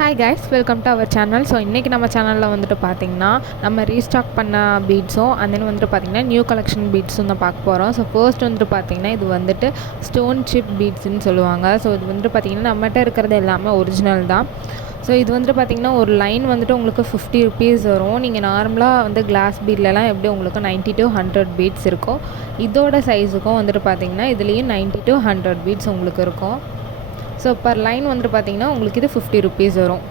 Hi guys, welcome to our channel. So இன்றைக்கி நம்ம சேனலில் வந்துட்டு பார்த்திங்கன்னா நம்ம ரீஸ்டாக் பண்ண பீட்ஸும் அண்ட் தென் வந்துட்டு பார்த்திங்கன்னா நியூ கலெக்ஷன் பீட்ஸும் தான் பார்க்க போகிறோம். ஸோ ஃபர்ஸ்ட் வந்துட்டு பார்த்திங்கன்னா இது வந்துட்டு ஸ்டோன் சிப் பீட்ஸ்ன்னு சொல்லுவாங்க. ஸோ இது வந்துட்டு பார்த்திங்கன்னா நம்மகிட்ட இருக்கிறது எல்லாமே ஒரிஜினல் தான். ஸோ இது வந்துட்டு பார்த்திங்கன்னா ஒரு லைன் வந்துட்டு உங்களுக்கு 50 ருபீஸ் வரும். நீங்கள் நார்மலாக வந்து கிளாஸ் பீட்லலாம் எப்படி உங்களுக்கு 90 to 100 பீட்ஸ் இருக்கும், இதோட சைஸுக்கும் வந்துட்டு பார்த்திங்கன்னா இதுலேயும் 90 to 100 பீட்ஸ் உங்களுக்கு இருக்கும். ஸோ பர் லைன் வந்துட்டு பார்த்திங்கன்னா உங்களுக்கு இது 50 ருபீஸ் வரும்.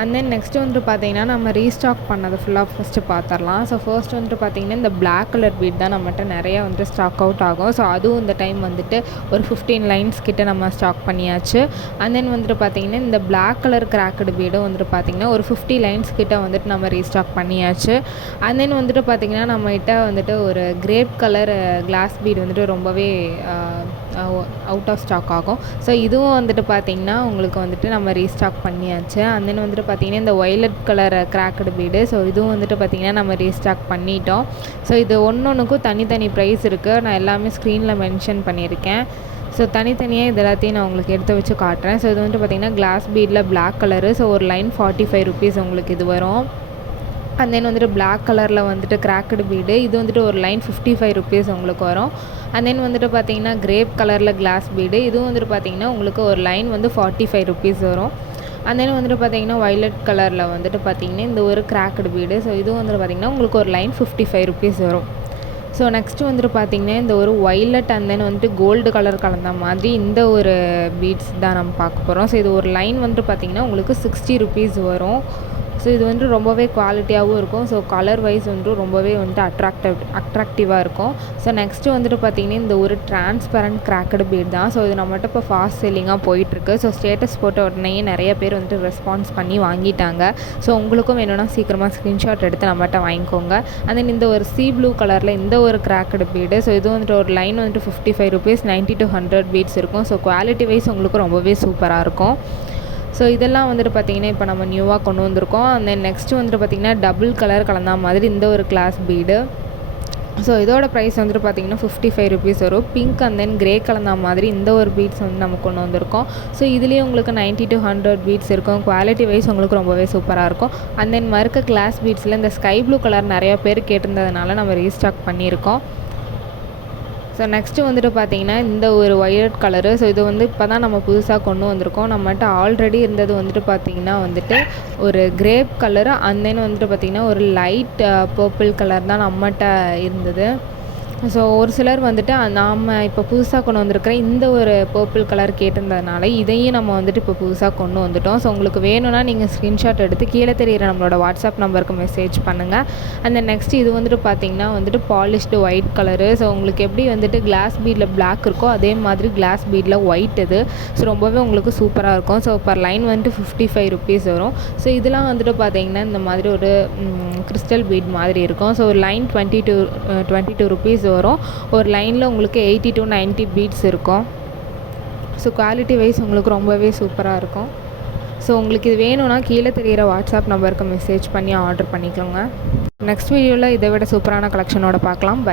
அண்ட் தென் நெக்ஸ்ட்டு வந்துட்டு பார்த்திங்கன்னா நம்ம ரீஸ்டாக் பண்ணது ஃபுல்லாக ஃபஸ்ட்டு பார்த்துடலாம். ஸோ ஃபர்ஸ்ட் வந்துட்டு பார்த்திங்கன்னா இந்த பிளாக் கலர் பீட் தான் நம்மகிட்ட நிறையா வந்துட்டு ஸ்டாக் அவுட் ஆகும். ஸோ அதுவும் இந்த டைம் வந்துட்டு ஒரு 15 லைன்ஸ் கிட்ட நம்ம ஸ்டாக் பண்ணியாச்சு. அண்ட் தென் வந்துட்டு பார்த்திங்கன்னா இந்த பிளாக் கலர் கிராக்கடு பீடும் வந்துட்டு பார்த்திங்கன்னா ஒரு 50 லைன்ஸ் கிட்ட வந்துட்டு நம்ம ரீஸ்டாக் பண்ணியாச்சு. அண்ட் தென் வந்துட்டு பார்த்திங்கன்னா நம்மகிட்ட வந்துட்டு ஒரு கிரேப் கலர் கிளாஸ் பீடு வந்துட்டு ரொம்பவே அவுட் ஆஃப் ஸ்டாக் ஆகும். ஸோ இதுவும் வந்துட்டு பார்த்திங்கன்னா உங்களுக்கு வந்துட்டு நம்ம ரீஸ்டாக் பண்ணியாச்சு. அண்ட் தென் வந்துட்டு பார்த்திங்கன்னா இந்த violet colour cracked bead, so இதுவும் வந்துட்டு பார்த்திங்கன்னா நம்ம ரீஸ்டாக் பண்ணிட்டோம். ஸோ இது ஒன்றுக்கும் தனித்தனி ப்ரைஸ் இருக்குது. நான் எல்லாமே ஸ்க்ரீனில் மென்ஷன் பண்ணியிருக்கேன். ஸோ தனித்தனியாக இது எல்லாத்தையும் நான் உங்களுக்கு எடுத்து வச்சு காட்டுறேன். ஸோ இது வந்துட்டு பார்த்திங்கன்னா கிளாஸ் பீடில் பிளாக் கலரு. ஸோ ஒரு லைன் 45 ருபீஸ் உங்களுக்கு இது வரும். அண்ட் தென் வந்துட்டு பிளாக் கலரில் வந்துட்டு கிராக்கடு பீடு, இது வந்துட்டு ஒரு லைன் 55 ருபீஸ் உங்களுக்கு வரும். அண்ட் தென் வந்துட்டு பார்த்திங்கன்னா கிரேப் கலரில் கிளாஸ் பீடு, இதுவும் வந்துட்டு பார்த்திங்கன்னா உங்களுக்கு ஒரு லைன் வந்து 45 ருபீஸ் வரும். அண்ட் தென் வந்துட்டு பார்த்திங்கன்னா வைலட் கலரில் வந்துட்டு பார்த்திங்கன்னா இந்த ஒரு கிராக்கடு பீடு, ஸோ இதுவும் வந்துட்டு பார்த்திங்கன்னா உங்களுக்கு ஒரு லைன் 55 ருபீஸ் வரும். ஸோ நெக்ஸ்ட்டு வந்துட்டு பார்த்திங்கன்னா இந்த ஒரு வைலட் அண்ட் தென் வந்துட்டு கோல்டு கலர் கலந்த மாதிரி இந்த ஒரு பீட்ஸ் தான் நம்ம பார்க்க போகிறோம். ஸோ இது ஒரு லைன் வந்துட்டு பார்த்திங்கன்னா உங்களுக்கு 60 ருபீஸ் வரும். ஸோ இது வந்துட்டு ரொம்பவே குவாலிட்டியாகவும் இருக்கும். ஸோ கலர் வைஸ் வந்துட்டு ரொம்பவே வந்துட்டு அட்ராக்டிவாக இருக்கும். ஸோ நெக்ஸ்ட்டு வந்துட்டு பார்த்திங்கன்னா இந்த ஒரு டிரான்ஸ்பரண்ட் கிராக்கடு பீட் தான். ஸோ இது நம்மகிட்ட இப்போ ஃபாஸ்ட் செல்லிங்காக போயிட்டுருக்கு. ஸோ ஸ்டேட்டஸ் போட்ட உடனே நிறைய பேர் வந்துட்டு ரெஸ்பான்ஸ் பண்ணி வாங்கிட்டாங்க. ஸோ உங்களுக்கும் வேணும்னா சீக்கிரமாக ஸ்க்ரீன்ஷாட் எடுத்து நம்மகிட்ட வாங்கிக்கோங்க. அண்ட் தென் இந்த ஒரு சீ ப்ளூ கலரில் இந்த ஒரு கிராக்கடு பீடு, ஸோ இது வந்துட்டு ஒரு லைன் வந்துட்டு 55 ருபீஸ், 90 to 100 பீட்ஸ் இருக்கும். ஸோ குவாலிட்டி வைஸ் உங்களுக்கு ரொம்பவே சூப்பராக இருக்கும். ஸோ இதெல்லாம் வந்துட்டு பார்த்திங்கன்னா இப்போ நம்ம நியூவாக கொண்டு வந்திருக்கோம். அண்ட் தென் நெக்ஸ்ட்டு வந்துட்டு பார்த்திங்கன்னா டபுள் கலர் கலந்தா மாதிரி இந்த ஒரு கிளாஸ் பீடு. ஸோ இதோட ப்ரைஸ் வந்துட்டு பார்த்திங்கன்னா 55 ருபீஸ் வரும். பிங்க் அண்ட் தென் கிரே கலந்தா மாதிரி இந்த ஒரு பீட்ஸ் வந்து நம்ம கொண்டு வந்திருக்கோம். ஸோ இதுலேயே உங்களுக்கு 90 to 100 பீட்ஸ் இருக்கும். குவாலிட்டி வைஸ் உங்களுக்கு ரொம்பவே சூப்பராக இருக்கும். அண்ட் தென் மறுக்க கிளாஸ் பீட்ஸில் இந்த ஸ்கை ப்ளூ கலர் நிறையா பேர் கேட்டிருந்ததுனால நம்ம ரீஸ்டாக் பண்ணியிருக்கோம். ஸோ நெக்ஸ்ட்டு வந்துட்டு பார்த்திங்கன்னா இந்த ஒரு ஒய்லட் கலரு, ஸோ இது வந்து இப்போ தான் நம்ம புதுசாக கொண்டு வந்திருக்கோம். நம்மகிட்ட ஆல்ரெடி இருந்தது வந்துட்டு பார்த்திங்கன்னா வந்துட்டு ஒரு கிரேப் கலரு அண்ட் தென் வந்துட்டு பார்த்திங்கன்னா ஒரு லைட் பர்பிள் கலர் தான் நம்மகிட்ட இருந்தது. ஸோ ஒரு சிலர் வந்துட்டு நாம் இப்போ புதுசாக கொண்டு வந்திருக்கிற இந்த ஒரு பர்பிள் கலர் கேட்டிருந்ததுனால இதையும் நம்ம வந்துட்டு இப்போ புதுசாக கொண்டு வந்துட்டோம். ஸோ உங்களுக்கு வேணும்னா நீங்கள் ஸ்க்ரீன்ஷாட் எடுத்து கீழே தெரிகிற நம்மளோட வாட்ஸ்அப் நம்பருக்கு மெசேஜ் பண்ணுங்கள். அந்த நெக்ஸ்ட் இது வந்துட்டு பார்த்திங்கன்னா வந்துட்டு பாலிஷ்டு ஒயிட் கலரு. ஸோ உங்களுக்கு எப்படி வந்துட்டு கிளாஸ் பீடில் பிளாக் இருக்கோ அதே மாதிரி கிளாஸ் பீடில் ஒயிட் இது. ஸோ ரொம்பவே உங்களுக்கு சூப்பராக இருக்கும். ஸோ பர் லைன் வந்துட்டு 55 ருபீஸ் வரும். ஸோ இதெல்லாம் வந்துட்டு பார்த்திங்கன்னா இந்த மாதிரி ஒரு கிறிஸ்டல் பீட் மாதிரி இருக்கும். ஸோ ஒரு லைன் 22 ருபீஸ் வரும். ஒரு லைனில் உங்களுக்கு 80 to 90 பீட்ஸ் இருக்கும். ஸோ குவாலிட்டி வைஸ் உங்களுக்கு ரொம்பவே சூப்பராக இருக்கும். ஸோ உங்களுக்கு இது வேணும்னா கீழே தெரிகிற வாட்ஸ்அப் நம்பருக்கு மெசேஜ் பண்ணி ஆர்டர் பண்ணிக்கோங்க. நெக்ஸ்ட் வீடியோவில் இதை விட சூப்பரான கலெக்ஷனோட பார்க்கலாம். பை.